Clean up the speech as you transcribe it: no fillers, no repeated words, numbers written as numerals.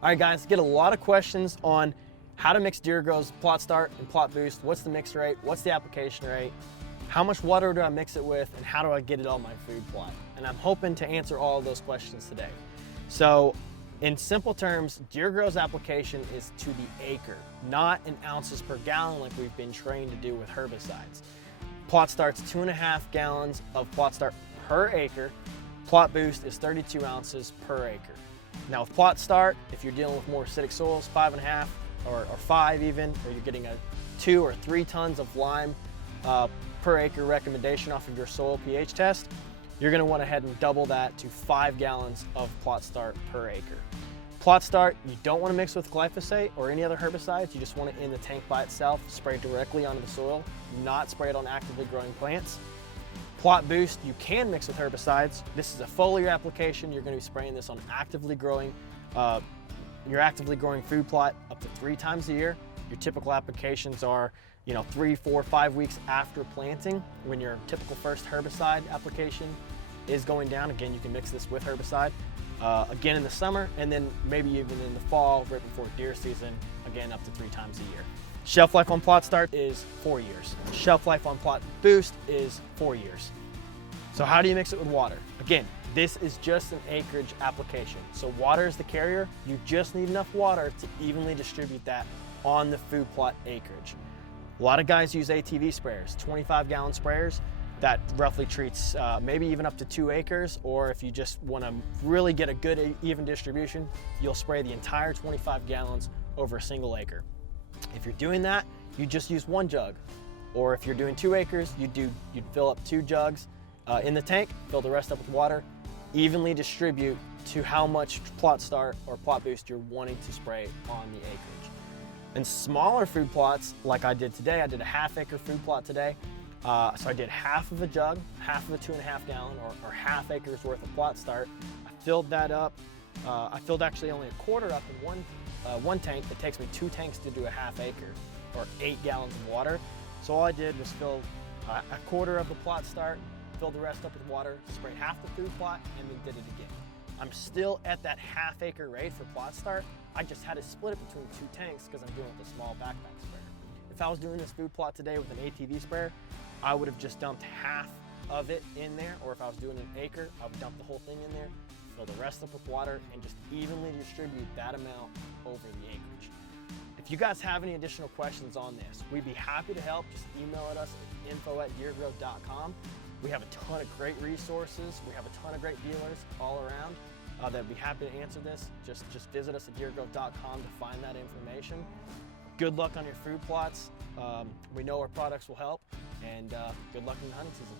All right, guys, get a lot of questions on how to mix DeerGro's PlotStart and PlotBoost. What's the mix rate? What's the application rate? How much water do I mix it with? And how do I get it on my food plot? And I'm hoping to answer all of those questions today. So in simple terms, DeerGro's application is to the acre, not in ounces per gallon like we've been trained to do with herbicides. PlotStart's 2.5 gallons of PlotStart per acre. PlotBoost is 32 ounces per acre. Now with PlotStart, if you're dealing with more acidic soils, 5.5 or 5 even, or you're getting a 2 or 3 tons of lime per acre recommendation off of your soil pH test, you're gonna want to head and double that to 5 gallons of PlotStart per acre. PlotStart, you don't want to mix with glyphosate or any other herbicides. You just want it in the tank by itself, sprayed directly onto the soil, not sprayed on actively growing plants. PlotBoost, you can mix with herbicides. This is a foliar application. You're going to be spraying this on actively growing, your actively growing food plot up to 3 times a year. Your typical applications are, 3, 4, 5 weeks after planting, when your typical first herbicide application is going down. Again, you can mix this with herbicide. Again in the summer, and then maybe even in the fall, right before deer season, again up to 3 times a year. Shelf life on PlotStart is 4 years. Shelf life on PlotBoost is 4 years. So how do you mix it with water? Again, this is just an acreage application. So water is the carrier. You just need enough water to evenly distribute that on the food plot acreage. A lot of guys use ATV sprayers, 25-gallon sprayers. That roughly treats maybe even up to 2 acres, or if you just want to really get a good even distribution, you'll spray the entire 25 gallons over a single acre. If you're doing that, you just use 1 jug. Or if you're doing 2 acres, you'd fill up 2 jugs in the tank, fill the rest up with water, evenly distribute to how much PlotStart or PlotBoost you're wanting to spray on the acreage. And smaller food plots, like I did today, I did a ½ acre food plot today. So I did half of a jug, half of a 2.5 gallon, or ½ acre's worth of PlotStart. I filled that up. I filled actually only a quarter up in one tank. It takes me 2 tanks to do a ½ acre, or 8 gallons of water. So all I did was fill a quarter of the PlotStart, filled the rest up with water, sprayed half the food plot, and then did it again. I'm still at that ½ acre rate for PlotStart. I just had to split it between 2 tanks because I'm dealing with a small backpack sprayer. If I was doing this food plot today with an ATV sprayer, I would have just dumped half of it in there, or if I was doing an acre, I would dump the whole thing in there, fill the rest up with water, and just evenly distribute that amount over the acreage. If you guys have any additional questions on this, we'd be happy to help. Just email at us at info@deergro.com. We have a ton of great resources. We have a ton of great dealers all around that'd be happy to answer this. Just visit us at deergro.com to find that information. Good luck on your food plots. We know our products will help, and good luck in the hunting season.